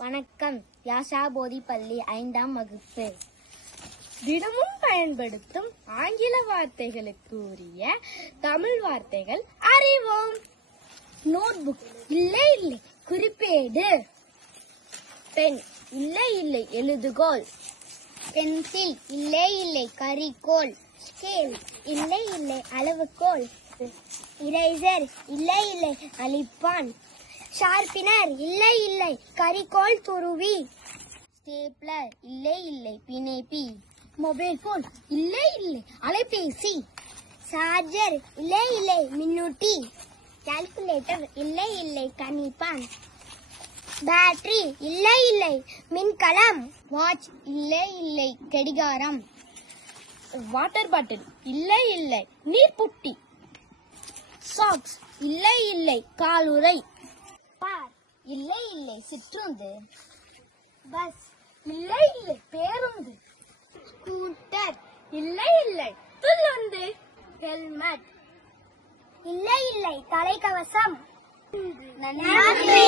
வணக்கம். யாஷா போதிப்பள்ளி 5ஆம் வகுப்பு. தினமும் பயன்படுத்தும் ஆங்கில வார்த்தைகளுக்கு உரிய தமிழ் வார்த்தைகள் அறிவோம். நோட்புக் இல்லை இல்லை குறிப்பேடு. பென் இல்லை இல்லை எழுதுகோல். பென்சில் இல்லை இல்லை கரிக்கோல். ஸ்கேல் இல்லை இல்லை அளவுகோல். இரேசர் இல்லை இல்லை அழிப்பான். ஷார்பினர் இல்லை இல்லை கரிக்கோல் துருவி. ஸ்டேப்லர் இல்லை இல்லை பிணைப்பி. மொபைல் போன் இல்லை இல்லை அலைபேசி. சார்ஜர் இல்லை இல்லை மின்னூட்டி. கால்குலேட்டர் இல்லை இல்லை கணிப்பான். பேட்டரி இல்லை இல்லை மின்கலம். வாட்ச் இல்லை இல்லை கடிகாரம். வாட்டர் பாட்டில் இல்லை இல்லை நீர்ப்புட்டி. சாக்ஸ் இல்லை இல்லை காலுறை. பார் இல்லை இல்லை சிற்றுந்து. பஸ் இல்லை இல்லை பேருந்து. ஸ்கூட்டர் இல்லை இல்லை துள்ளுந்து. ஹெல்மெட் இல்லை இல்லை தலைக்கவசம். நன்றி.